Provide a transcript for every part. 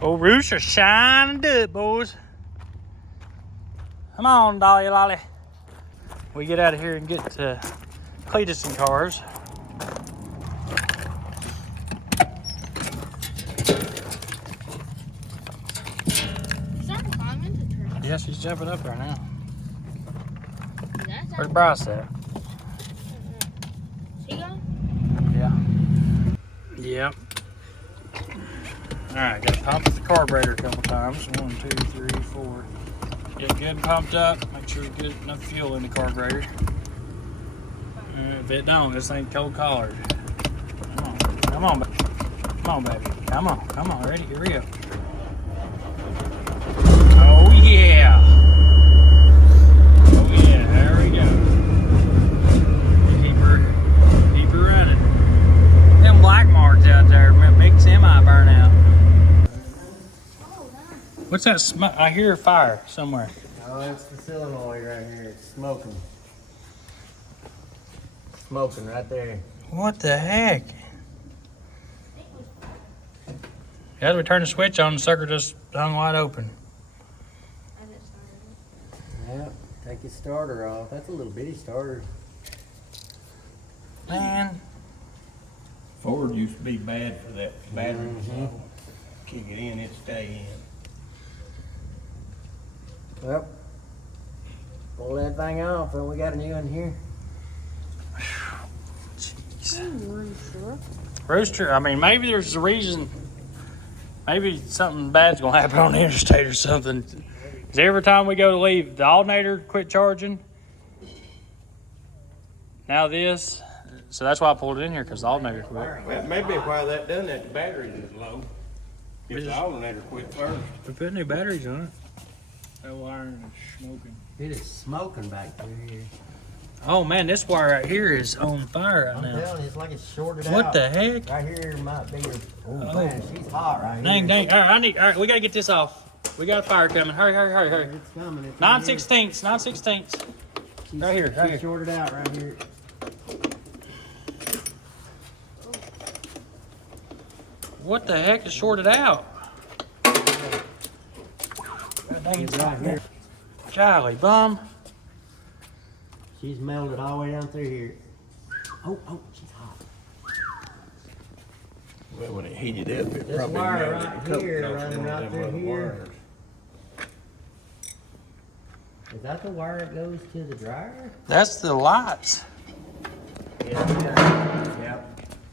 Old Rooster shining good, boys. Come on, Dolly Lolly. We get out of here and get Cletus and cars. Yeah, she's jumping up there now. Where's Bryce at? She gone? Yeah. Yep. Alright, gotta pump the carburetor a couple times. 1, 2, 3, 4. Get good and pumped up. Make sure you get enough fuel in the carburetor. If it don't, this ain't cold collared. Come on, baby. Come on, baby. Come on. Ready? Here we go. Oh yeah. Oh yeah. There we go. Keep her running. Them black marks out there make semi burn out. What's that smoke? I hear fire somewhere. Oh, it's the solenoid right here. It's smoking. Smoking right there. What the heck? As we turn the switch on, the sucker just hung wide open. Yeah, take your starter off. That's a little bitty starter. Man. Ford used to be bad for that battery, so kick it in, it'd stay in. Well, pull that thing off, and we got a new one here. Jeez. Rooster, I mean, maybe there's a reason. Maybe something bad's gonna happen on the interstate or something. Because every time we go to leave, the alternator quit charging. Now this. So that's why I pulled it in here, because the alternator quit. That may be why that done that, the battery is low. If the alternator quit first. We put new batteries on it. That wiring is smoking. It is smoking back through here. Oh man, this wire right here is on fire right I'm now. telling you, it's like it's shorted out. What the heck? Right here might be your. Oh, man, she's hot right Dang, here. dang. All right, we gotta get this off. We got a fire coming. Hurry. It's coming. It's 9/16. 9/16. Right here. She's shorted out right here. What the heck is shorted out? Dang, She's right here. Golly bum. She's melted all the way down through here. Oh, she's hot. Well, when it heated up, it This probably wire melted right the coat here, off running one of right them through other here. wires. Is that the wire that goes to the dryer? That's the lights.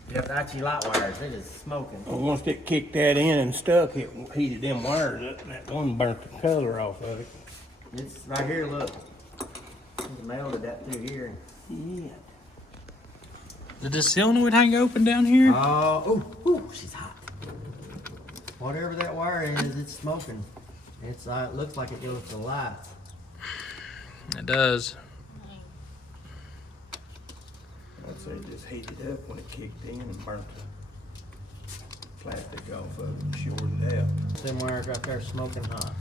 Yep, that's your light wires. It is smoking. Well, once it kicked that in and stuck, it heated them wires up, and that one burnt the color off of it. It's right here, look. It's melted that through here. Yeah. Did the solenoid hang open down here? Ooh, she's hot. Whatever that wire is, it's smoking. It's it looks like it goes to lights. It does. I'd say it just heated up when it kicked in and burnt the plastic off of it and shorted out. Them wires right there smoking hot.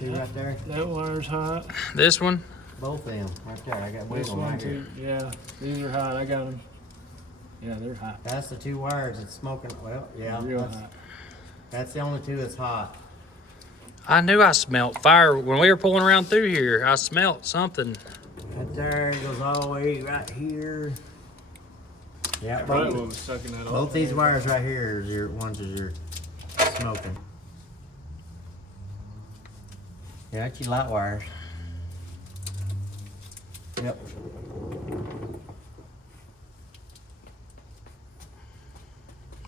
See right there? That wire's hot. This one? Both of them right there. I got This wiggle one right here. too. Yeah, these are hot. I got them. Yeah, they're hot. That's the two wires that's smoking. Well, yeah. Real hot. That's the only two that's hot. I knew I smelled fire when we were pulling around through here. I smelled something. Right there, it goes all the way right here. Yeah, Probably both, what was sucking that off. both these wires right here is your ones that you're smoking. Yeah, that's your light wires. Yep.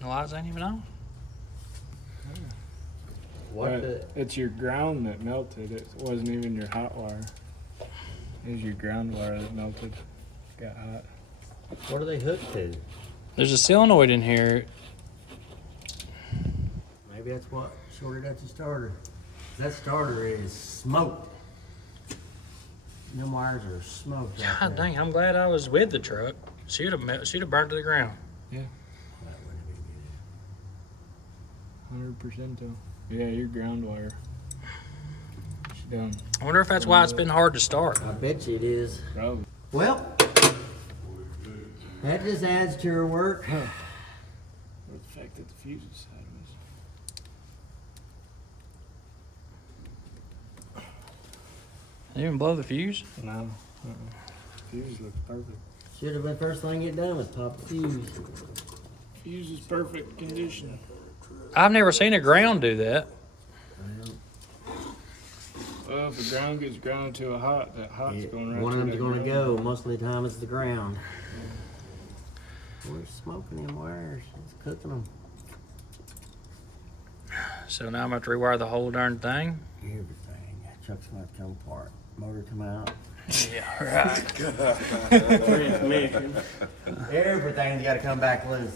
The lights ain't even on. What the? It's your ground that melted. It wasn't even your hot wire. It was your ground wire that melted. Got hot. What are they hooked to? There's a solenoid in here. Maybe that's what shorted out your starter. That starter is smoked. Them wires are smoked. Right God there. dang, I'm glad I was with the truck. She'd have burned to the ground. Yeah, That wouldn't be 100% though. Yeah, your ground wire. She done. I wonder if that's why it's been hard to start. good. I bet you it is. Probably. Well, that just adds to her work. Let's check Get the fuses sideways. You even blow the fuse? No. Fuse looks perfect. Should have been first thing get done was pop the fuse. Fuse is perfect condition. I've never seen a ground do that. Well, if the ground gets ground to a hot, that hot's going right One to of them's that gonna ground. go. Most of the time it's the ground. We're smoking them wires. It's cooking them. So now I'm going to rewire the whole darn thing. Everything. Truck's gonna have to come apart. Motor come out. Yeah, right. Transmission. Everything's got to come back loose.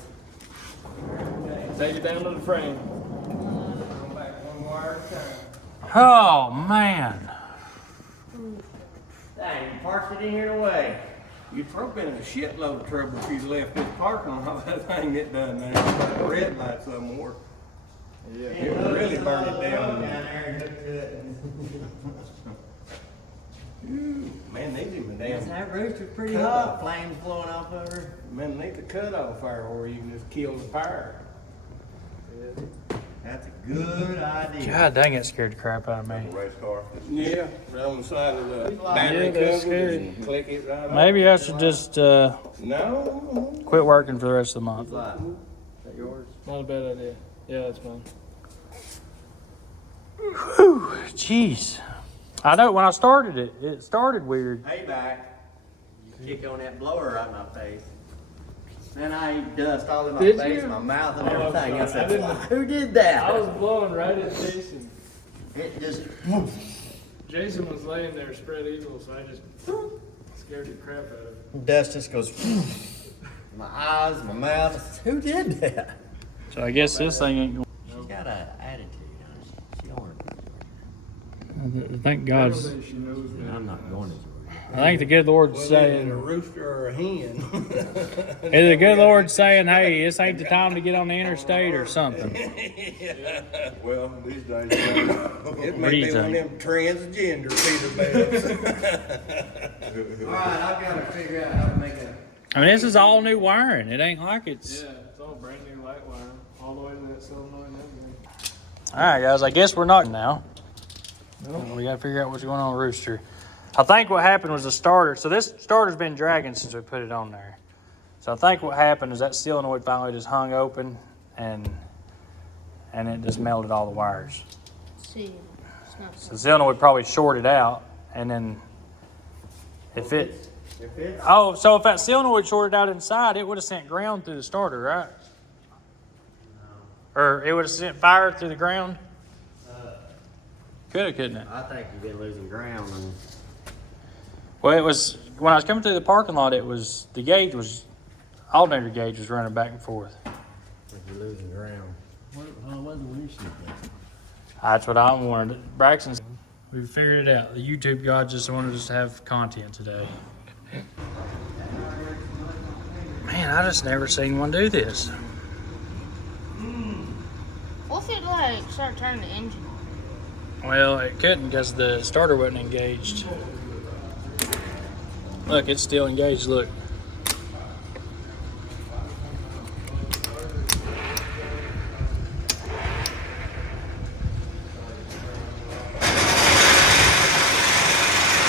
Take it down to the frame. Go back one wire at a time. Oh, man. Dang, you parked it in here away. You'd probably been in a shitload of trouble if you'd left this parking lot, that thing get done there. Red light somewhere. Yeah. It would really burn it down. there and hooked to it. Man, needs him a Yes, damn. that rooster's pretty Cut hot. off. Flames blowing off over her. Man, needs a cutoff fire where you can just kill the fire. That's a good idea. God dang, it scared the crap out of me. Race car. Yeah, right on the side of the battery Yeah, that's cover. scary. Just click it right off. Maybe I should just No. quit working for the rest of the month. Is that yours? Not a bad idea. Yeah, that's fine. Whew, jeez. I know when I started it, it started weird. Hey, back. You kick on that blower right in my face. Man, I ate dust all in my Did face, you? my mouth, and Oh, I'm everything. I sorry. said, I didn't- who did that? I was blowing right at Jason. It just. Jason was laying there spread eagle, so I just scared the crap out of him. Dust just goes. My eyes, my mouth. I said, who did that? So I guess this thing ain't going. She's got an attitude, huh? She don't want to. Thank I God's. don't think she knows that. I'm not going to Georgia. I think the good Lord's Well, is it a saying, rooster or a hen? is the good Lord saying, hey, this ain't the time to get on the interstate or something? Well, these days, It What do may you be one of them transgender Peterbilts. All right, I've got to figure out how to make a. I mean, this is all new wiring. It ain't like it's. Yeah, it's all brand new light wire, all the way to that solenoid and everything. All right, guys, I guess we're not now. We got to figure out what's going on with Rooster. I think what happened was the starter. So this starter's been dragging since we put it on there. So I think what happened is that solenoid finally just hung open and it just melted all the wires. See, it's not So the solenoid probably shorted out, and then if it. If it's. Oh, so if that solenoid shorted out inside, it would have sent ground through the starter, right? Or it would have sent fire through the ground? Could have, couldn't it? I think you've been losing ground. And Well, it was, when I was coming through the parking lot, it was, the gauge was, alternator gauge was running back and forth. I think you're losing ground. What was the windshield thing? That's what I wanted. Braxton, we figured it out. The YouTube God just wanted us to have content today. Man, I just never seen one do this. What if it like start turning the engine on? Well, it couldn't because the starter wasn't engaged. Look, it's still engaged, look.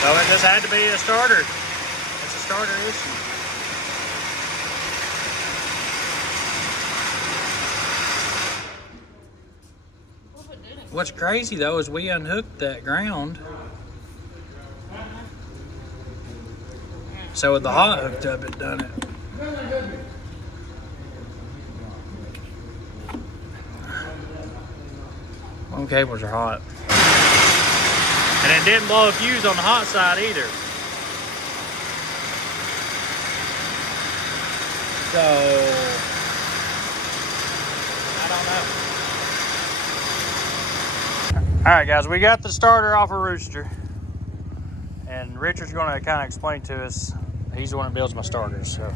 So it just had to be a starter. It's a starter issue. What if it didn't? What's crazy though is we unhooked that ground. So with the hot hooked up, it done it. Them cables are hot. And it didn't blow a fuse on the hot side either. So, I don't know. All right, guys, we got the starter off of Rooster. And Richard's going to kind of explain to us. He's the one that builds my starters, so.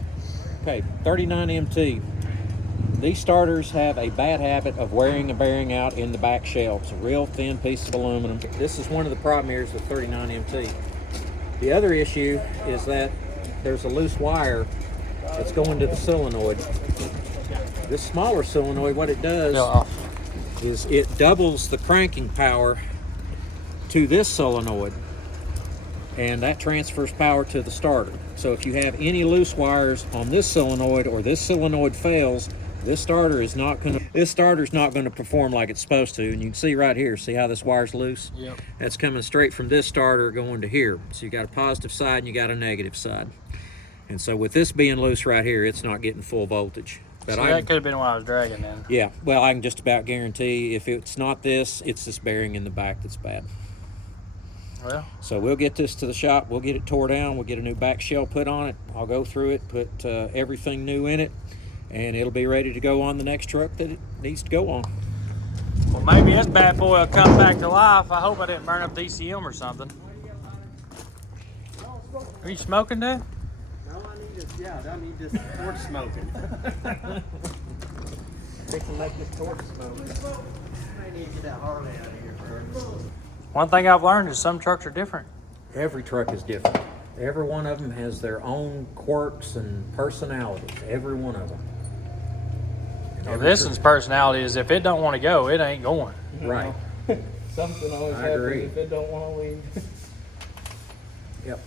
Okay, 39 MT. These starters have a bad habit of wearing and bearing out in the back shell. It's a real thin piece of aluminum. This is one of the problem areas with 39 MT. The other issue is that there's a loose wire that's going to the solenoid. This smaller solenoid, what it does Fell off. is it doubles the cranking power to this solenoid, and that transfers power to the starter. So if you have any loose wires on this solenoid or this solenoid fails, this starter's not going to perform like it's supposed to. And you can see right here, see how this wire's loose? Yep. That's coming straight from this starter going to here. So you got a positive side and you got a negative side. And so with this being loose right here, it's not getting full voltage. But So that could have been why I was dragging then. yeah, well, I can just about guarantee if it's not this, it's this bearing in the back that's bad. Well, So we'll get this to the shop, we'll get it tore down, we'll get a new back shell put on it. I'll go through it, put everything new in it, and it'll be ready to go on the next truck that it needs to go on. well, maybe this bad boy will come back to life. I hope I didn't burn up DCM or something. Are you smoking, Dad? I need this torch smoking. They can make this torch smoke. I need to get that Harley out of here first. One thing I've learned is some trucks are different. Every truck is different. Every one of them has their own quirks and personalities, every one of them. And Well, every this one's personality is if it don't want to go, it ain't going. Right. Something always I happens agree. if it don't want to leave. Yep.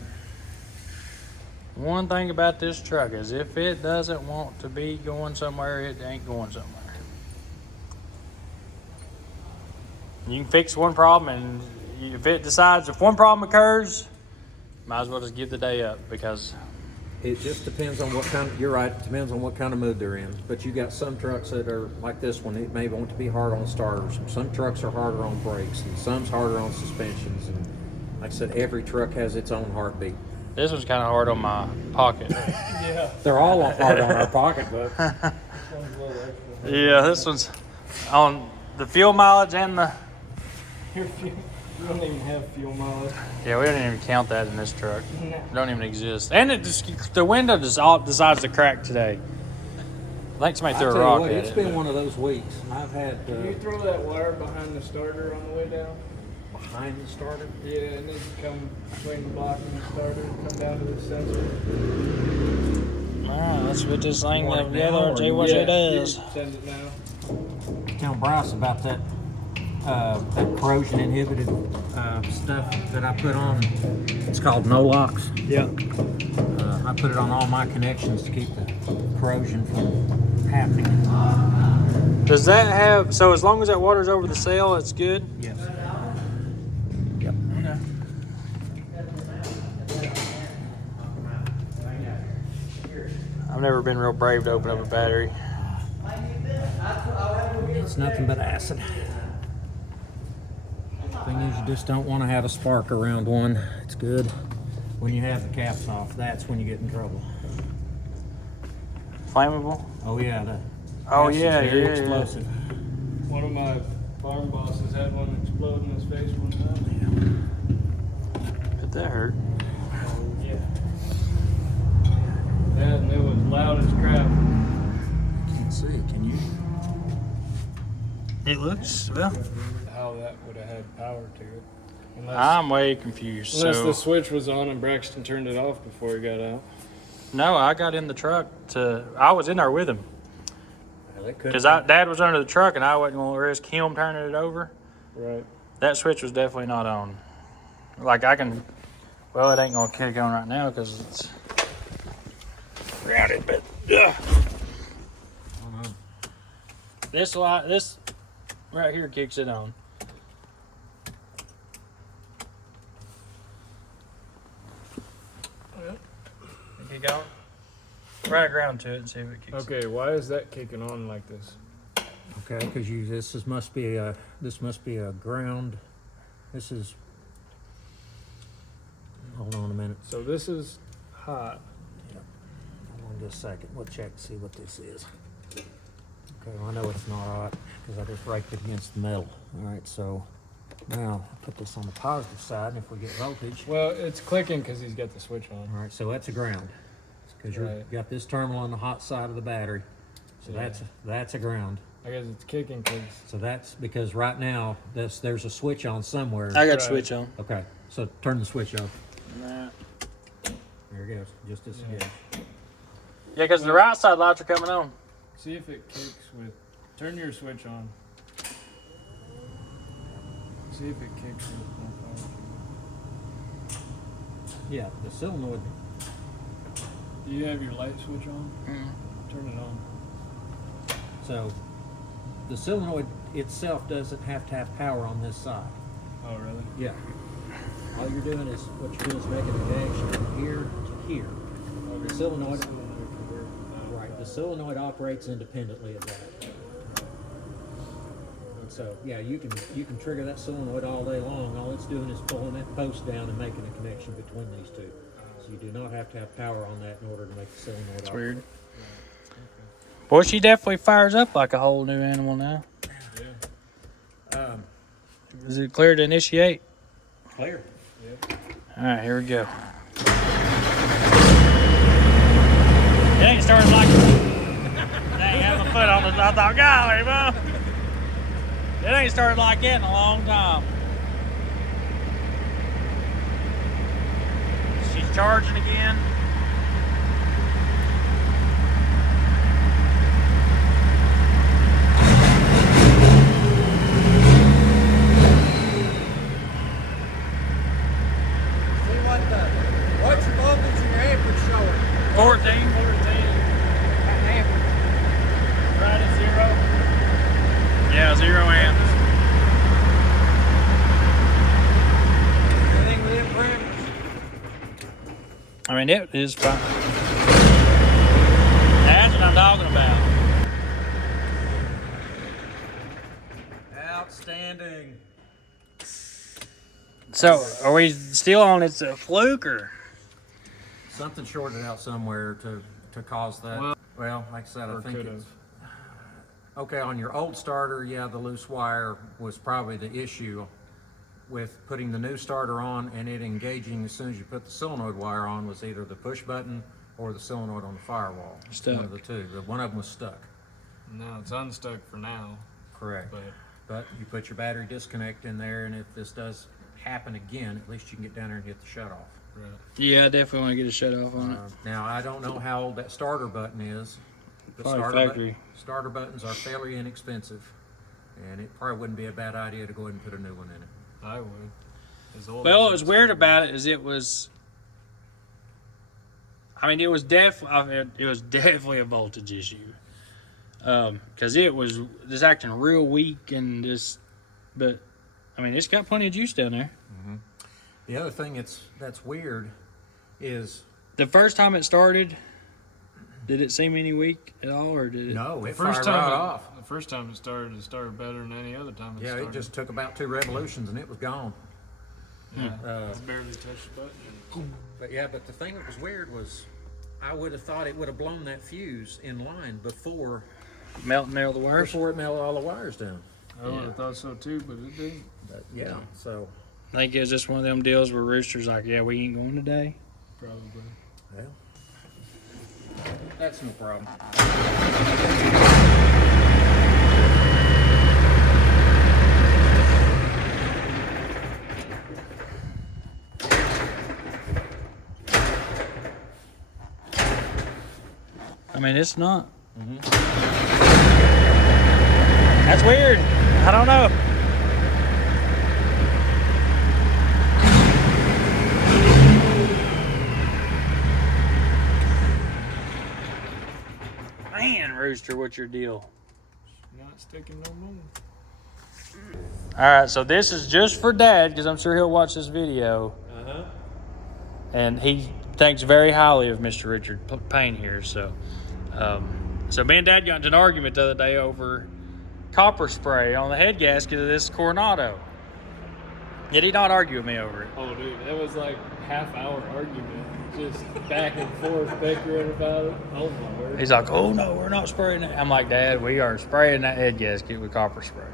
One thing about this truck is if it doesn't want to be going somewhere, it ain't going somewhere. You can fix one problem, and if it decides, if one problem occurs, might as well just give the day up because It just depends on what kind you're right, it depends on what kind of mood they're in. But you got some trucks that are like this one, it may want to be hard on starters. Some trucks are harder on brakes, and some's harder on suspensions. And like I said, every truck has its own heartbeat. this one's kind of hard on my pocket. Yeah. They're all hard on our pocketbook. This one's a little extra. Yeah, this one's on the fuel mileage and the You don't even have fuel mileage. yeah. We don't even count that in this truck. It don't even exist. And it just the window just all decides to crack today. I think somebody I threw tell a you rock what, at it's it. been one of those weeks. I've had Can you throw that wire behind the starter on the way down? behind the starter. Yeah, it needs to come between the block and the starter, come down to the sensor. Alright, let's put this thing Want it together now, and or see you what Yeah, it you does. can send it now. Tell Bryce about that corrosion inhibited stuff that I put on. It's called No Locks. Yeah. I put it on all my connections to keep the corrosion from happening. Does that have so as long as that water's over the sail, it's good? Yes. Yep. Okay. I've never been real brave to open up a battery. It's nothing but acid. Thing is, you just don't want to have a spark around one. It's good when you have the caps off. That's when you get in trouble. Flammable? Oh yeah, the Oh acid's yeah, very yeah, explosive. One of my farm bosses had one explode in his face one time. yeah. But that hurt. Yeah. Yeah, and it was loud as crap. Can't see, can you? It looks well. How that would have had power to it. Unless, I'm way confused. unless So the switch was on and Braxton turned it off before he got out. no, I got in the truck I was in there with him. Well, it could. Because Dad was under the truck and I wasn't going to risk him turning it over. Right. That switch was definitely not on. Like I can, well, it ain't going to kick on right now because it's grounded. But this right here kicks it on. Kick on. Run it ground to it and see if it kicks. Okay, why is that kicking on like this? Okay, because must be a ground. This is. Hold on a minute. So this is hot. Hold on just a second. We'll check to see what this is. Okay, well, I know it's not hot because I just raked it against the metal. All right, so now I'll put this on the positive side, and if we get voltage. Well, it's clicking because he's got the switch on. All right, so that's a ground. Because Right. you've got this terminal on the hot side of the battery. So Yeah. that's a ground. I guess it's kicking because So that's because right now there's a switch on somewhere. I got Right. the switch on. Okay, so turn the switch off. Nah. There it goes. Just as Yeah. Yeah, because the right side lights are coming on. See if it kicks with. Turn your switch on. See if it kicks with more power. Yeah, the solenoid. Do you have your light switch on? Turn it on. So the solenoid itself doesn't have to have power on this side. Oh, really? Yeah. All you're doing is what you're doing is making a connection from here to here. The solenoid, right? The solenoid operates independently of that. And so, yeah, you can trigger that solenoid all day long. All it's doing is pulling that post down and making a connection between these two. So you do not have to have power on that in order to make the solenoid. It's operate. weird. Boy, she definitely fires up like a whole new animal now. Is it clear to initiate? Clear. All right, here we go. It ain't started like. Dang, had my foot on the. I thought, golly, bro. It ain't started like that in a long time. She's charging again. What's your voltage and your amperage showing? 14. Amperage. Right at 0. Yeah, 0 amps. Anything within parameters? I mean, it is fine. That's what I'm talking about. Outstanding. So, are we still on it's a fluke or? Something shorted out somewhere to cause that. Well, like I said, I think it's okay. On your old starter, yeah, the loose wire was probably the issue with putting the new starter on and it engaging as soon as you put the solenoid wire on was either the push button or the solenoid on the firewall. Stuck. One of the two. But one of them was stuck. No, it's unstuck for now. Correct. But you put your battery disconnect in there, and if this does happen again, at least you can get down there and hit the shut off. Right. Yeah, I definitely want to get a shut off on it. Now, I don't know how old that starter button is. But Probably factory. Starter buttons are fairly inexpensive, and it probably wouldn't be a bad idea to go ahead and put a new one in it. I would. Well, what was weird about it is it was. I mean, it was definitely a voltage issue, because it was just acting real weak and just. But I mean, it's got plenty of juice down there. Mm-hmm. The other thing that's weird is the first time it started. Did it seem any weak at all, or did it? No, it First fired time right it- off. The first time it started better than any other time it Yeah, started. it just took about 2 revolutions and it was gone. Yeah. It's barely touched the button. But the thing that was weird was I would have thought it would have blown that fuse in line before Nail the wires. it melted all the wires down. I would have thought so too, but it didn't. But yeah, so I think it was just one of them deals where Rooster's like, yeah, we ain't going today. Probably. well, that's no problem. I mean, it's not. That's weird. I don't know. Man, Rooster, what's your deal? Not sticking no more. All right, so this is just for Dad because I'm sure he'll watch this video. And he thinks very highly of Mr. Richard Payne here. So, so me and Dad got into an argument the other day over copper spray on the head gasket of this Coronado. Yet he not argue with me over it. Oh, dude, that was like half-hour argument, just back and forth, bickering about it. Oh my word! He's like, "Oh no, we're not spraying that." I'm like, "Dad, we are spraying that head gasket with copper spray."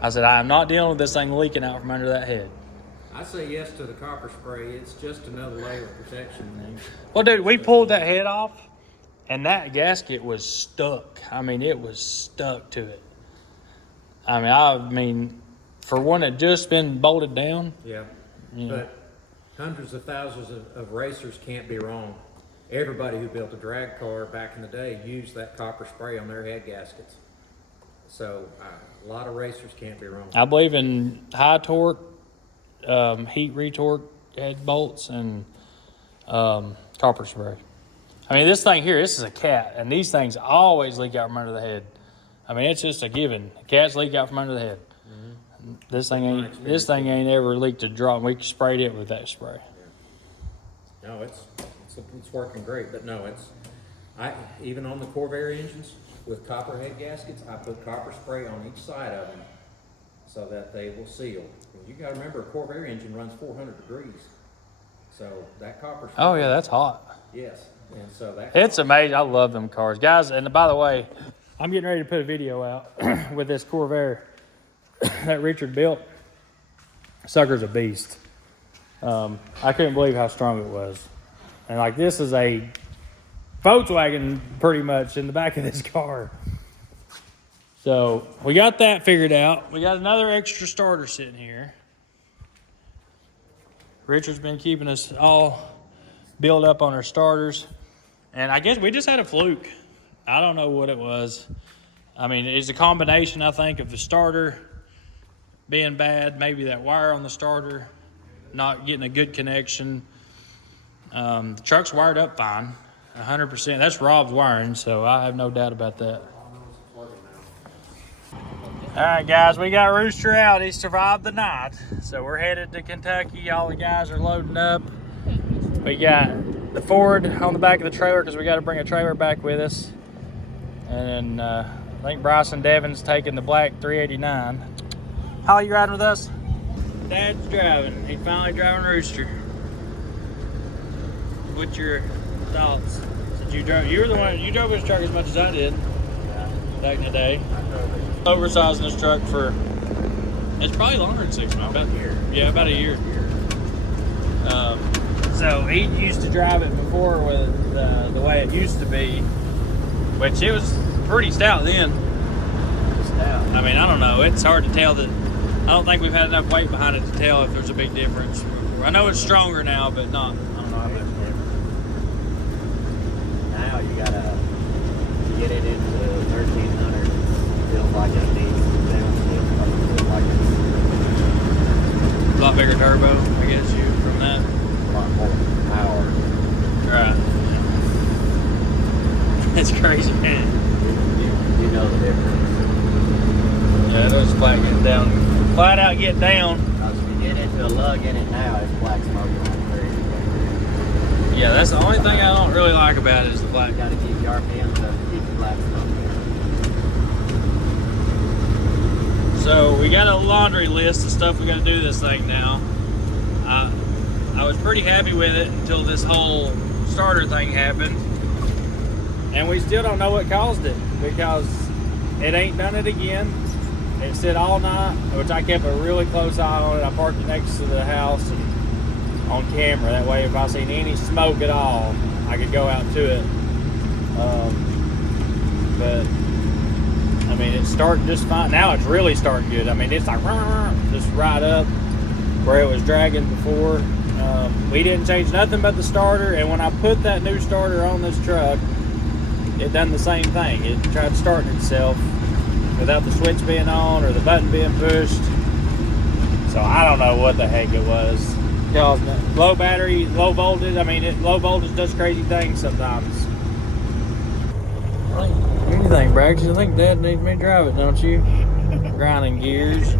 I said, "I am not dealing with this thing leaking out from under that head." I say yes to the copper spray. It's just another layer of protection. Well, dude, we pulled that head off, and that gasket was stuck. I mean, it was stuck to it. I mean, for one that just been bolted down. Yeah, Yeah. but hundreds of thousands of racers can't be wrong. everybody who built a drag car back in the day used that copper spray on their head gaskets. So a lot of racers can't be wrong. I believe in high torque, heat retort head bolts, and copper spray. I mean, this thing here, this is a cat, and these things always leak out from under the head. I mean, it's just a given. Cats leak out from under the head. Mm-hmm. This thing ain't ever leaked a drop. We sprayed it with that spray. Yeah. No, it's working great, but no, even on the Corvair engines with copper head gaskets, I put copper spray on each side of them so that they will seal. And you got to remember, a Corvair engine runs 400 degrees, so that copper spray. Oh yeah, that's hot. Yes, and so that. It's amazing. I love them cars, guys. And by the way, I'm getting ready to put a video out with this Corvair that Richard built. Sucker's a beast. I couldn't believe how strong it was. And like, this is a Volkswagen pretty much in the back of this car. So we got that figured out. We got another extra starter sitting here. Richard's been keeping us all built up on our starters. And I guess we just had a fluke. I don't know what it was. I mean, it's a combination, I think, of the starter being bad, maybe that wire on the starter not getting a good connection. The truck's wired up fine, 100%. That's Rob's wiring, so I have no doubt about that. All right, guys, we got Rooster out. He survived the night, so we're headed to Kentucky. All the guys are loading up. We got the Ford on the back of the trailer because we got to bring a trailer back with us. And then I think Bryson Devin's taking the black 389. How are you riding with us? Dad's driving. He's finally driving Rooster. What's your thoughts? Since you were the one, you drove this truck as much as I did back in the day. Oversizing this truck for, it's probably longer than 6 months. About a year. Yeah, about a year. So he used to drive it before with the way it used to be, which it was pretty stout then. Stout. I mean, I don't know. It's hard to tell that. I don't think we've had enough weight behind it to tell if there's a big difference. I know it's stronger now, but not. I don't know how much difference. Now you gotta get it into 1300. Feels like it needs downstairs. Like A lot bigger turbo, I guess, you from that. a lot more power. Right. It's crazy, man. You know the difference. Yeah, there's flat getting down. Flat out get down. Because if you get into a lug in it now, it's black smoke on crazy. Yeah, that's the only thing I don't really like about it is the black. You gotta keep your RPMs up to keep the black smoke down. So we got a laundry list of stuff we got to do this thing now. I was pretty happy with it until this whole starter thing happened. And we still don't know what caused it because it ain't done it again. It sit all night, which I kept a really close eye on it. I parked it next to the house and on camera. That way if I seen any smoke at all, I could go out to it. But I mean, it's starting just fine. Now it's really starting good. I mean, it's like just right up where it was dragging before. We didn't change nothing but the starter, and when I put that new starter on this truck, it done the same thing. It tried starting itself without the switch being on or the button being pushed. So I don't know what the heck it was. Low battery, low voltage. I mean, low voltage does crazy things sometimes. What do you think, Braxton? I think Dad needs me to drive it, don't you? Grinding gears.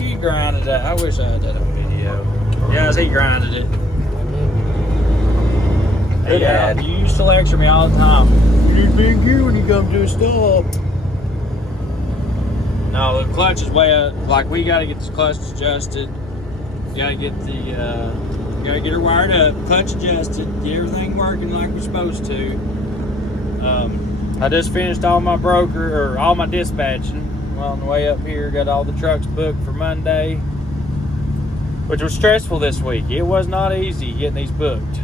You grinded that. I wish I had that on video. Yes, he grinded it. Hey, Dad. You used to lecture me all the time. You need to be in gear when you come to a stop. No, the clutch is way up. Like, we got to get the clutch adjusted. Got to get her wired up, clutch adjusted, get everything working like we're supposed to. I just finished all my all my dispatching. Well, on the way up here, got all the trucks booked for Monday, which was stressful this week. It was not easy getting these booked,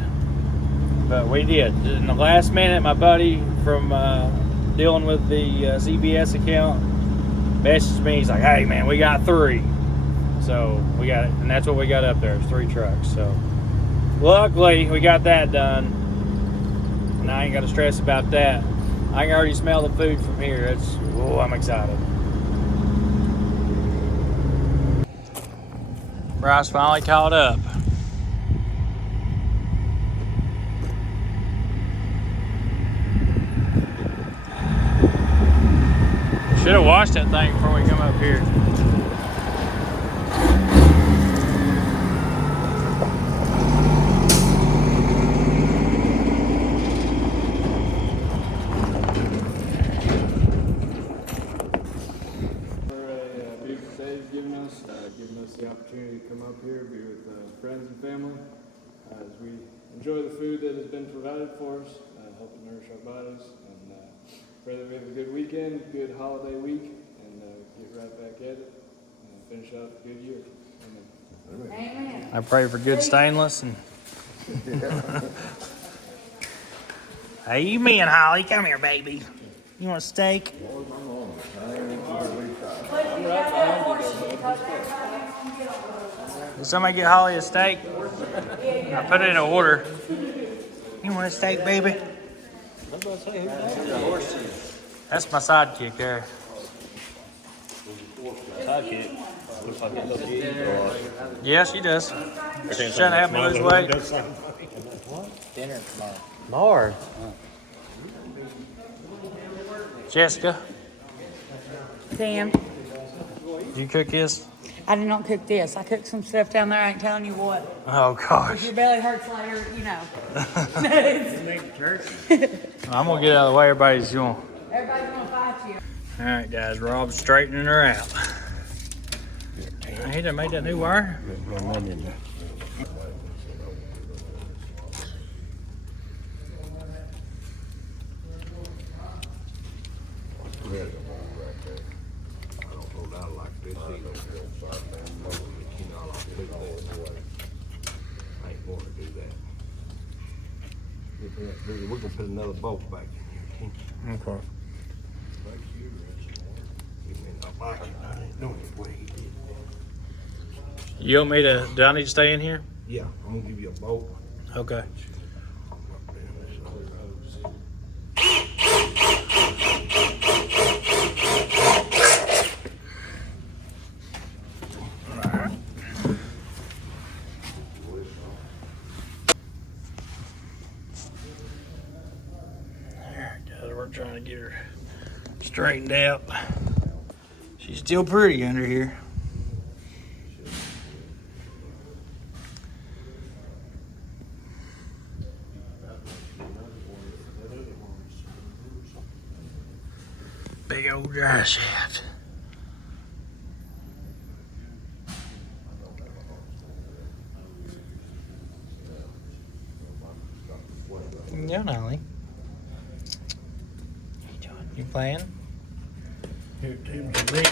but we did. In the last minute, my buddy from dealing with the CBS account messaged me. He's like, "Hey, man, we got 3." So we got it, and that's what we got up there. It's 3 trucks. So Luckily, we got that done. Now I ain't got to stress about that. I can already smell the food from here. I'm excited. Bryce finally caught up. Should have washed that thing before we come up here. Beautiful day is giving us the opportunity to come up here, be with friends and family as we enjoy the food that has been provided for us, help to nourish our bodies, and pray that we have a good weekend, good holiday week, and get right back at it and finish out a good year. Amen. Amen. I pray for good stainless and. Amen, Holly. Come here, baby. You want a steak? Did somebody get Holly a steak? I put it in an order. You want a steak, baby? That's my sidekick there. Sidekick. Looks like it looks easy. Yeah, she does. She's trying to help me lose weight. Dinner tomorrow. Lord. Jessica, Tim, you cook this? I did not cook this. I cooked some stuff down there. I ain't telling you what. Oh, If gosh. your belly hurts later, you know. I'm going to get out of the way. Everybody's going. Everybody's gonna fight you. All right, guys. Rob's straightening her out. He done made that new wire. We're gonna put another bolt back in here. Okay. I didn't know it the way he did. You want me to, do I need to stay in here? Yeah, I'm gonna give you a bolt. Okay. We're trying to get her straightened out. She's still pretty under here. Big old dry shaft. Yeah, Nolly. You playing? Here, Tim's a wrench.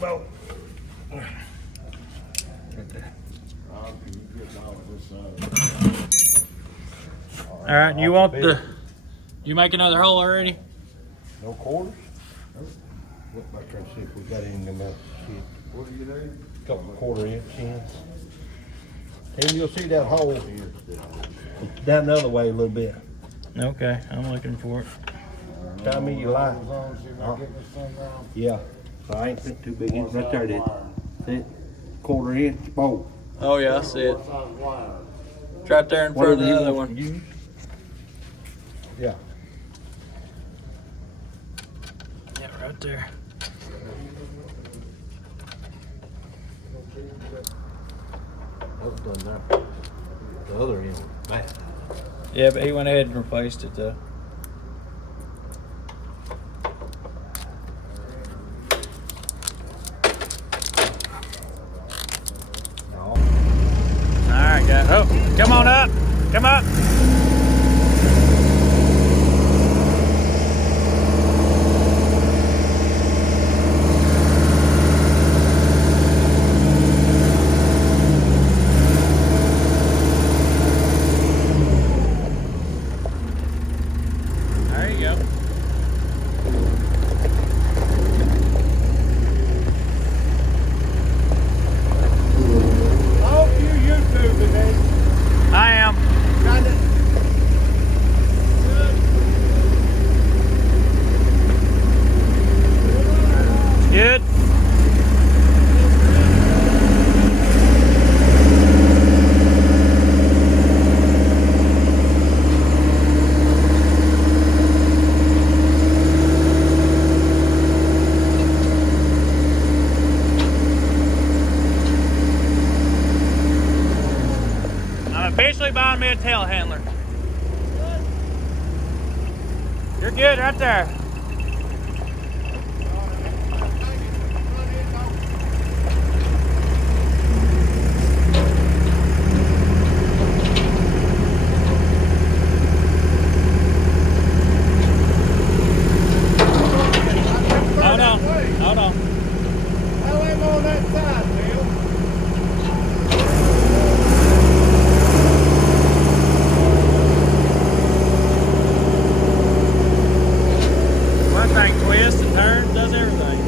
Bolt. All right, you want the? You make another hole already? No quarters? Look back there and see if we got anything about shit. What do you need? Couple quarter-inch ends. Tim, you'll see that hole down the other way a little bit. Okay, I'm looking for it. Tell me you like. Yeah. So I ain't think too big. It's right there, that. See? Quarter-inch bolt. Oh yeah, I see it. It's right there in front of the other one. Use. Yeah. Yeah, right there. I've done that. The other end was bad. Yeah, but he went ahead and replaced it though. Alright guys. Oh, come on up. Come up. There you go. Good? I'm officially buying me a tail handler. You're good right there. Hold on. How am on that side, Bill? My thing twists and turns, does everything.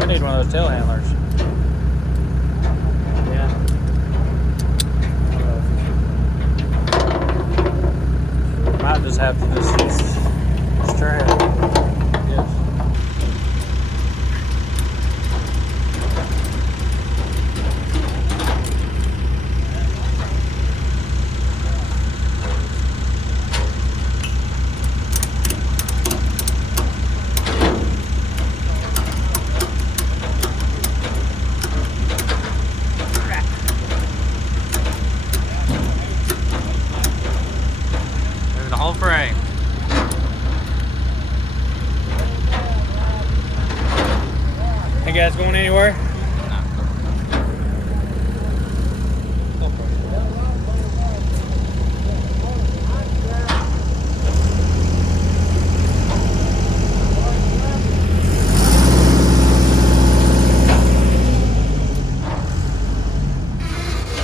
We need one of those tail handlers. Yeah. Might just have to just use strap. Yes. Moving the whole frame. You guys going anywhere?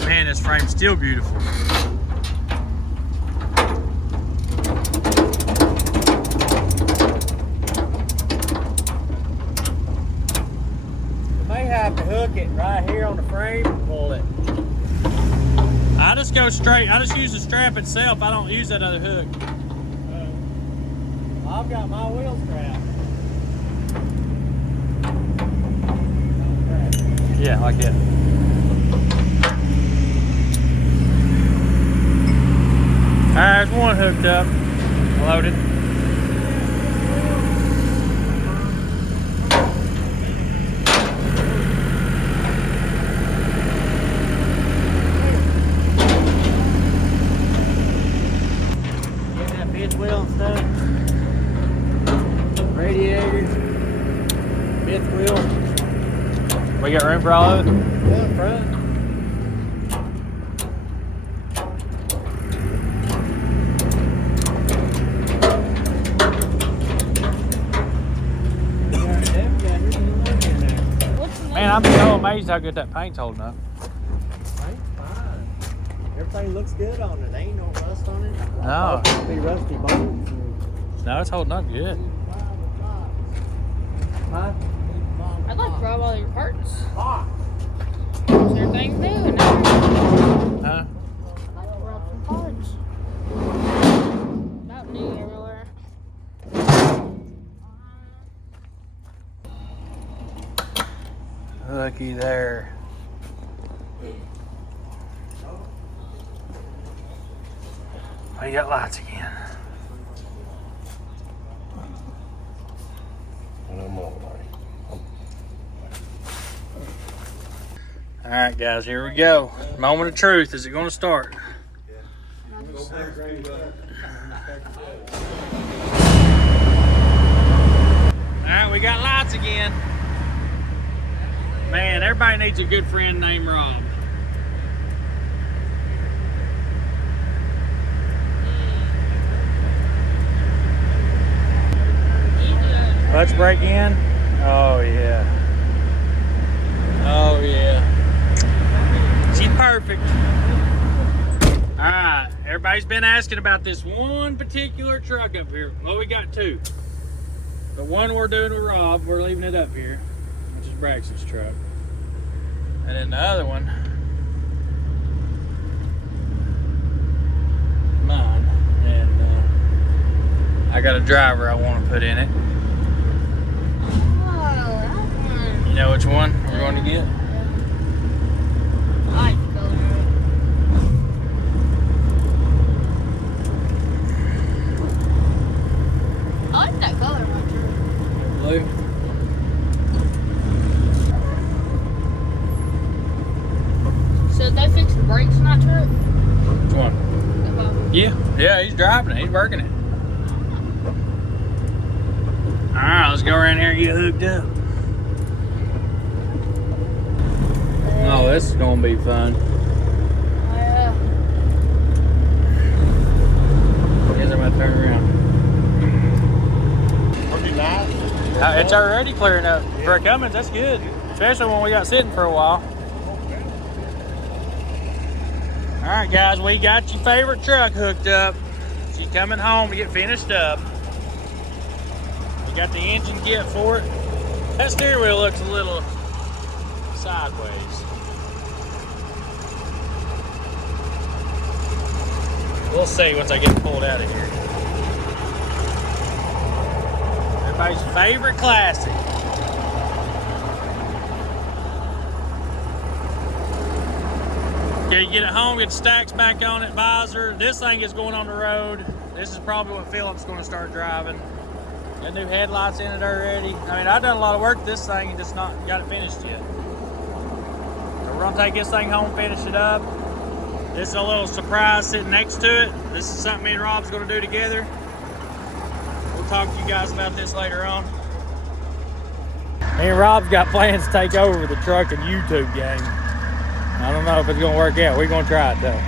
Man, this frame's still beautiful. Have to hook it right here on the frame and pull it. I just go straight. I just use the strap itself. I don't use that other hook. I've got my wheel strap. Yeah, like that. Alright, there's one hooked up. Loaded. Wheel and stuff, radiators, fifth wheel. We got room for all of it? Yeah, front. Man, I'm so amazed how good that paint's holding up. Fine. Everything looks good on it. Ain't no rust on it. No. It'll be rusty bones. No, it's holding up good. Huh? I'd like to grab all your parts. Everything's new and everything. Huh? I'd like to grab some parts. About new everywhere. Looky there. Oh, you got lights again. And I'm all right. All right, guys, here we go. Moment of truth. Is it going to start? All right, we got lights again. Man, everybody needs a good friend named Rob. Let's break in. Oh, yeah. Oh, yeah. She's perfect. All right, everybody's been asking about this one particular truck up here. Well, we got two. The one we're doing with Rob, we're leaving it up here, which is Braxton's truck. And then the other one, mine. And I got a driver I want to put in it. Oh, that one. You know which one we're going to get? I like the color. I like that color much. Blue. So they fixed the brakes in that truck? Which one? The Bobby. Yeah, he's driving it. He's working it. All right, let's go around here and get hooked up. Oh, this is gonna be fun. Yeah. Guess I'm gonna turn around. Pretty nice. It's already clearing up for a Cummins. That's good, especially when we got sitting for a while. All right, guys, we got your favorite truck hooked up. She's coming home to get finished up. We got the engine kit for it. That steering wheel looks a little sideways. We'll see once I get pulled out of here. Everybody's favorite classic. Okay, you get it home, get the stacks back on it, visor. This thing is going on the road. This is probably what Philip's going to start driving. Got new headlights in it already. I mean, I've done a lot of work to this thing and just not got it finished yet. So we're going to take this thing home, finish it up. This is a little surprise sitting next to it. This is something me and Rob's going to do together. We'll talk to you guys about this later on. Me and Rob's got plans to take over the truck and YouTube game. I don't know if it's gonna work out. We're gonna try it though.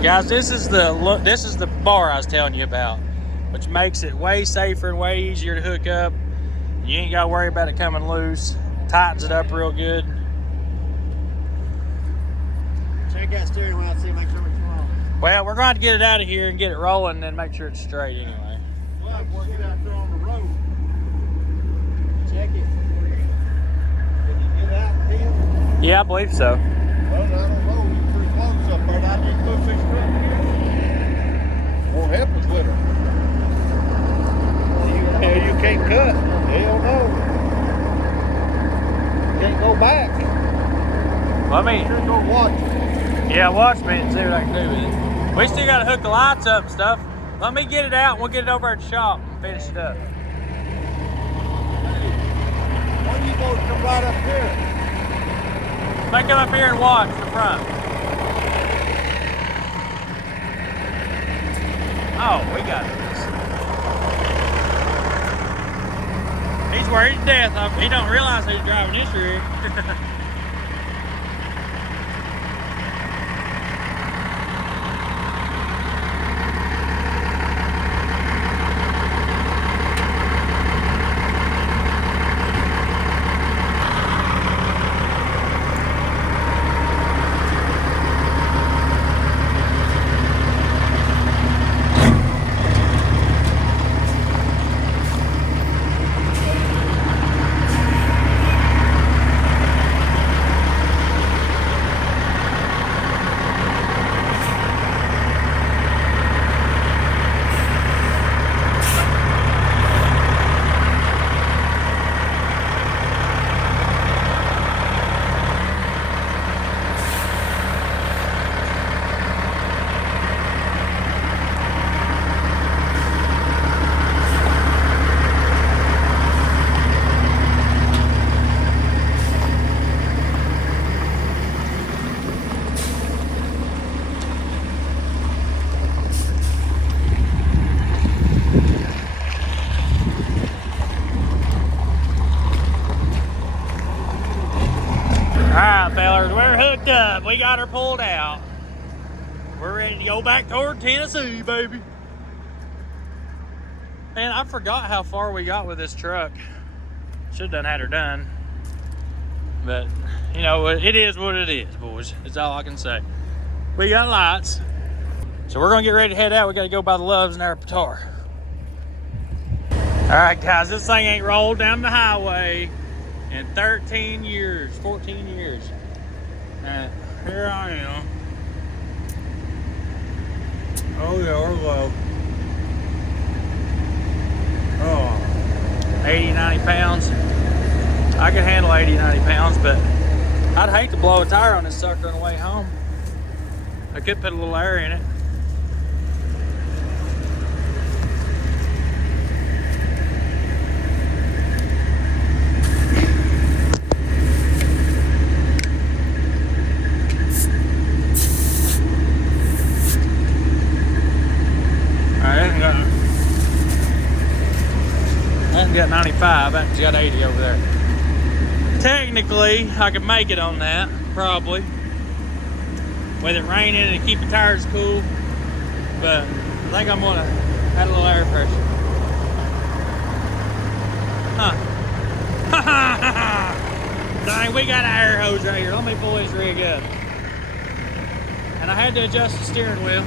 Guys, this is the bar I was telling you about, which makes it way safer and way easier to hook up. You ain't gotta worry about it coming loose. Tightens it up real good. Check that steering wheel, see, make sure it's wrong. Well, we're going to get it out of here and get it rolling and then make sure it's straight anyway. Well, we'll get out there on the road. Check it. Can you get out, Tim? Yeah, I believe so. Well, I don't know. You're pretty close up there. I need to push this truck here. Won't help us with her. Hell, you can't cut. Hell no. Can't go back. Let me. Sure go watch it. Yeah, watch me and see what I can do with it. We still got to hook the lights up and stuff. Let me get it out and we'll get it over at the shop and finish it up. Why do you both come right up here? If I come up here and watch the front. Oh, we got this. He's worried to death. He don't realize who's driving this rig. We're hooked up. We got her pulled out. We're ready to go back toward Tennessee, baby. Man, I forgot how far we got with this truck. Should have had her done. But, you know, it is what it is, boys. That's all I can say. We got lights. So we're going to get ready to head out. We got to go by the Loves and our Patar. All right, guys, this thing ain't rolled down the highway in 13 years, 14 years. And here I am. Oh, yeah, we're low. Oh, 80, 90 pounds. I could handle 80, 90 pounds, but I'd hate to blow a tire on this sucker on the way home. I could put a little air in it. I got 95, that's got 80 over there. Technically, I could make it on that, probably. With it raining and keep the tires cool. But I think I'm gonna add a little air pressure. Dang, we got an air hose right here. Let me pull this rig up. And I had to adjust the steering wheel.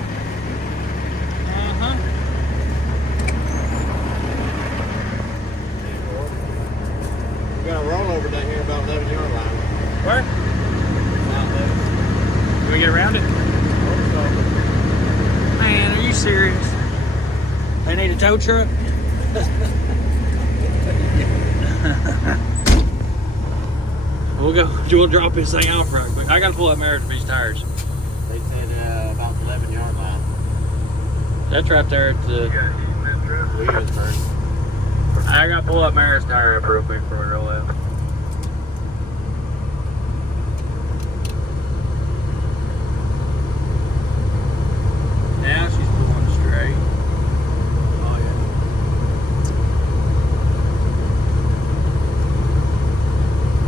We got a rollover down here about 11-yard line. Where? Out there. Can we get around it? Man, are you serious? They need a tow truck? We'll drop this thing off right quick. I gotta pull up marriage for these tires. They said about 11-yard line. That's right there at the Williamsburg. I gotta pull up Mary's tire up real quick before we roll out. Now she's pulling straight. Oh Yeah.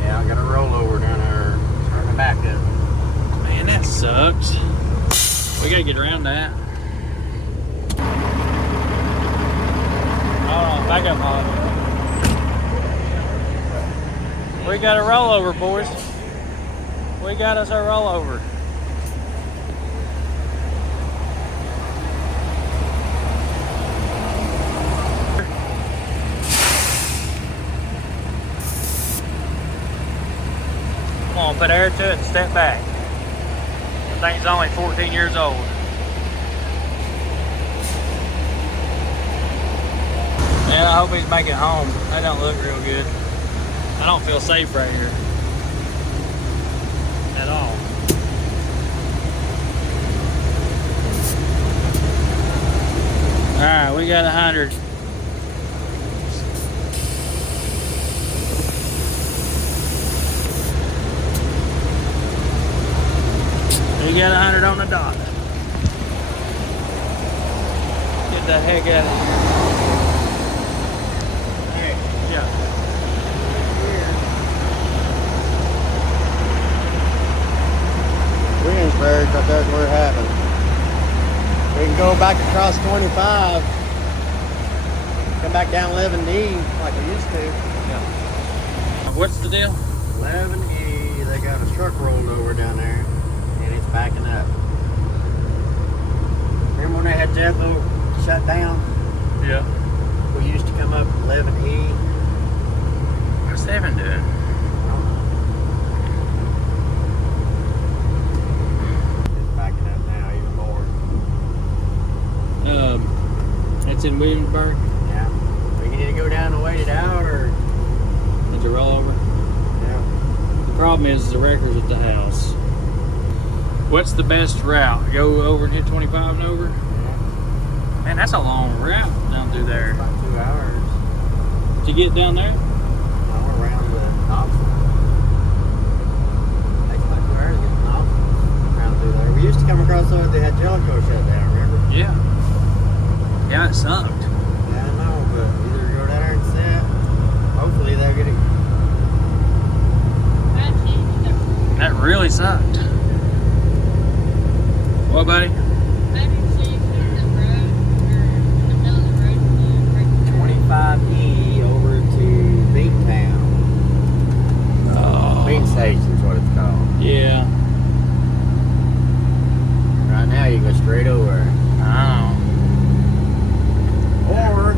Yeah, I got a rollover down there. Starting to back up. yeah. Man, that sucks. We gotta get around that. Hold on, back up, Molly. We got a rollover, boys. We got us a rollover. Come on, put air to it and step back. The thing's only 14 years old. Yeah, I hope he's making it home. That don't look real good. I don't feel safe right here. At all. Alright, we got 100. We got 100 on the dot. Get the heck out of here. Yeah. Williamsburg, but that's where it happened. We can go back across 25, come back down 11D like we used to. Yeah. What's the deal? 11E, they got a truck rolled over down there, and it's backing up. Remember when they had Jethro shut down? Yeah. We used to come up 11E. What's Evan doing? It's backing up now even more. That's in Williamsburg. Yeah. We can either go down and wait it out, or It's a rollover. yeah. The problem is the wrecker's at the house. What's the best route? Go over and hit 25 and over? Man, that's a long route down through there. About 2 hours. Did you get down there? All around the Knoxville. Takes about 2 hours to get to Knoxville. Around through there. We used to come across there, they had Jellicoe shut down, remember? Yeah. Yeah, it sucked. Yeah, I know, but either go down there and sit. Hopefully they'll get it. That really sucked. What, buddy? 25E over to Beantown. Oh. Bean Station's what it's called. Yeah. Right now you go straight over. Oh. Or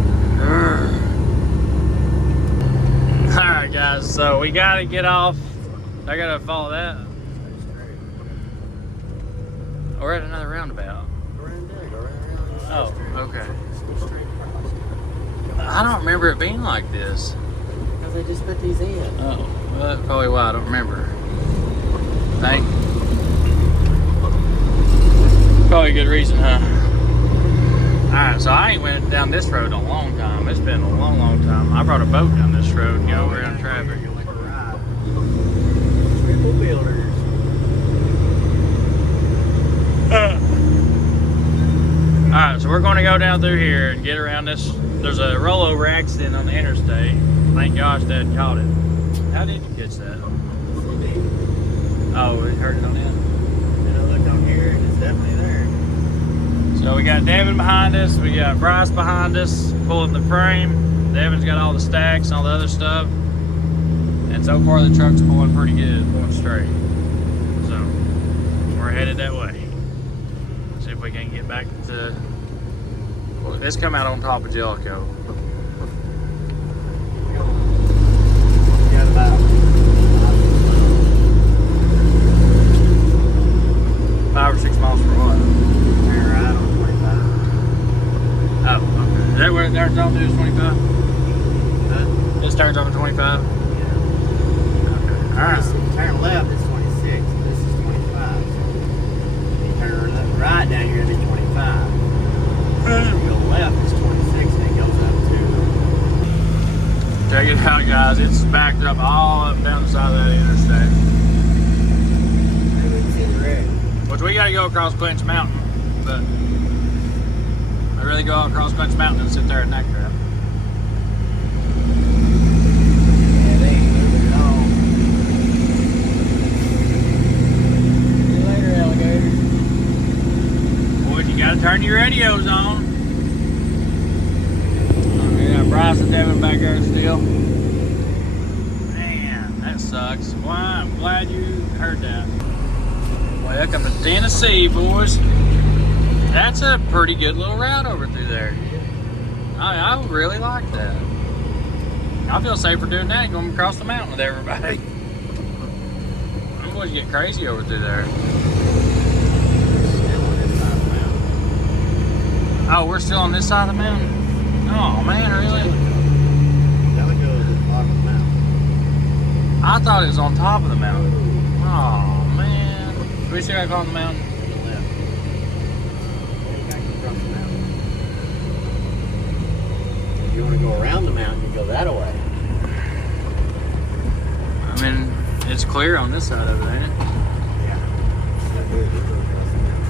So we gotta get off. I gotta follow that. We're at another roundabout. Oh, okay. I don't remember it being like this. Because they just put these in. Oh, well, that's probably why I don't remember. Thank. Probably a good reason, huh? Alright, so I ain't went down this road in a long time. It's been a long, long time. I brought a boat down this road, you know, around traffic. Triple builders. Alright, so we're going to go down through here and get around this. There's a rollover accident on the interstate. Thank gosh Dad caught it. How did you catch that? Oh, it heard it on it? And I looked on here and it's definitely there. So we got Devin behind us. We got Bryce behind us pulling the frame. Devin's got all the stacks and all the other stuff. And so far the truck's pulling pretty good, going straight. So we're headed that way. See if we can get back to. Well, let's come out on top of Jellicoe. Got about 5 or 6 miles from what? turn right on 25. Oh, okay. Is that where it turns off to is 25? Huh? This turns off at 25? Yeah. Okay. Alright. If you turn left, it's 26. And this is 25. So if you turn right down here, it'll be 25. If you go left, it's 26, and it goes up to. Check it out, guys. It's backed up all up down the side of that interstate. Maybe we can see the red. Which we gotta go across Clinch Mountain, but I'd rather go out across Clinch Mountain than sit there and neck crap. Yeah, they ain't moving at all. See you later, alligator. Boys, you gotta turn your radios on. Okay, got Bryce and Devin back there still. Man, that sucks. Well, I'm glad you heard that. Welcome to Tennessee, boys. That's a pretty good little route over through there. I really like that. I feel safer doing that than going across the mountain with everybody. I'm going to get crazy over through there. Oh, we're still on this side of the mountain? Oh, man, really? Jellicoe is at the bottom of the mountain. I thought it was on top of the mountain. Oh, man. So we still got to go on the mountain? To the left. Back across the mountain. If you want to go around the mountain, you go that way. I mean, it's clear on this side of it, ain't it? Yeah. That way you go across the mountain.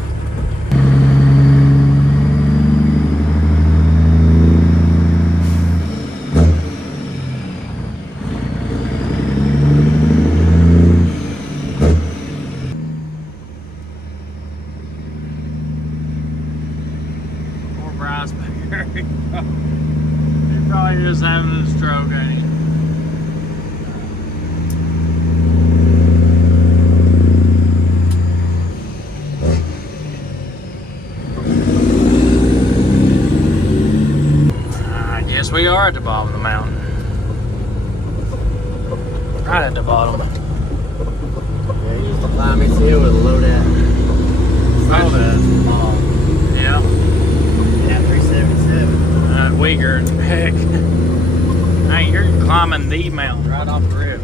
Poor Bryce back there. He probably just having a stroke, ain't he? I guess we are at the bottom of the mountain. Right at the bottom. Yeah, he used to climb this hill with a load at. Saw that. Yeah. Yeah, 377. Weaker as heck. Hey, you're climbing the mountain right off the rip.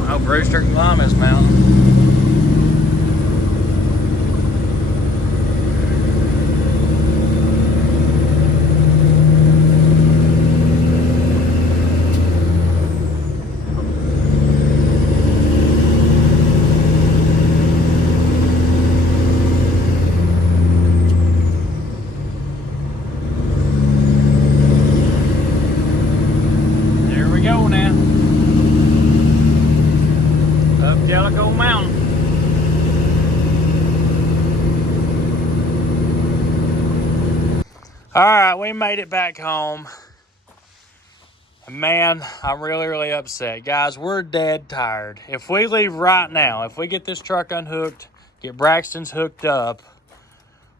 I hope Rooster can climb this mountain. There we go now. Up Jellicoe Mountain. All right, we made it back home. And man, I'm really, really upset. Guys, we're dead tired. If we leave right now, if we get this truck unhooked, get Braxton's hooked up,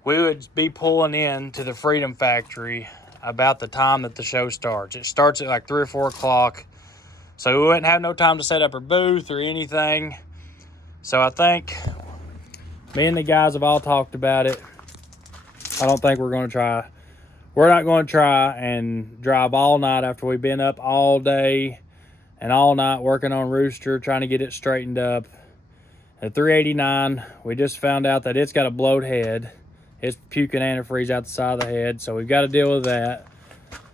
we would be pulling in to the Freedom Factory about the time that the show starts. It starts at like 3 or 4 o'clock. So we wouldn't have no time to set up our booth or anything. So I think me and the guys have all talked about it. I don't think we're going to try. We're not going to try and drive all night after we've been up all day and all night working on Rooster, trying to get it straightened up. At 389, we just found out that it's got a blowed head. It's puking antifreeze out the side of the head, so we've got to deal with that.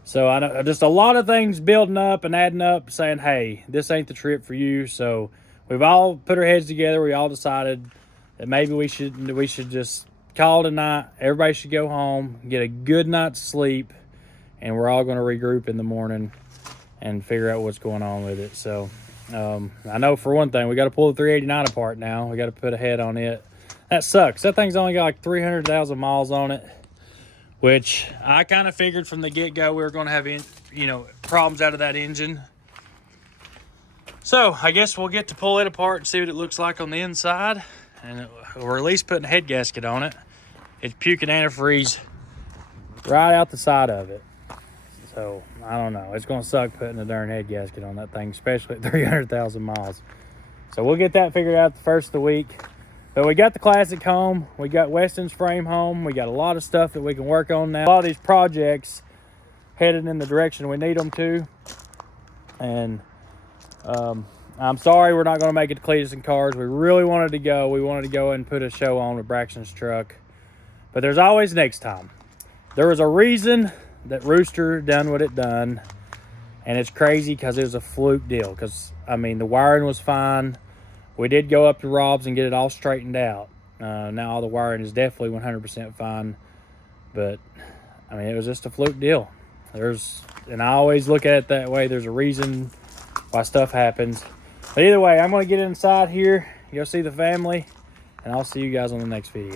So I know just a lot of things building up and adding up, saying, hey, this ain't the trip for you. So we've all put our heads together. We all decided that maybe we should just call it a night. Everybody should go home, get a good night's sleep, and we're all going to regroup in the morning and figure out what's going on with it. So I know for one thing, we got to pull the 389 apart now. We got to put a head on it. That sucks. That thing's only got like 300,000 miles on it, which I kind of figured from the get-go we were going to have, problems out of that engine. So I guess we'll get to pull it apart and see what it looks like on the inside, and we're at least putting a head gasket on it. It's puking antifreeze right out the side of it. So I don't know. It's going to suck putting a darn head gasket on that thing, especially at 300,000 miles. So we'll get that figured out the first of the week. But we got the Classic home. We got Weston's frame home. We got a lot of stuff that we can work on now. A lot of these projects headed in the direction we need them to. And I'm sorry we're not going to make it to Cletus and Cars. We really wanted to go. We wanted to go and put a show on with Braxton's truck. But there's always next time. There was a reason that Rooster done what it done. And it's crazy because it was a fluke deal. Because, the wiring was fine. We did go up to Rob's and get it all straightened out. Now all the wiring is definitely 100% fine. But, it was just a fluke deal. And I always look at it that way. There's a reason why stuff happens. But either way, I'm going to get inside here, go see the family, and I'll see you guys on the next video.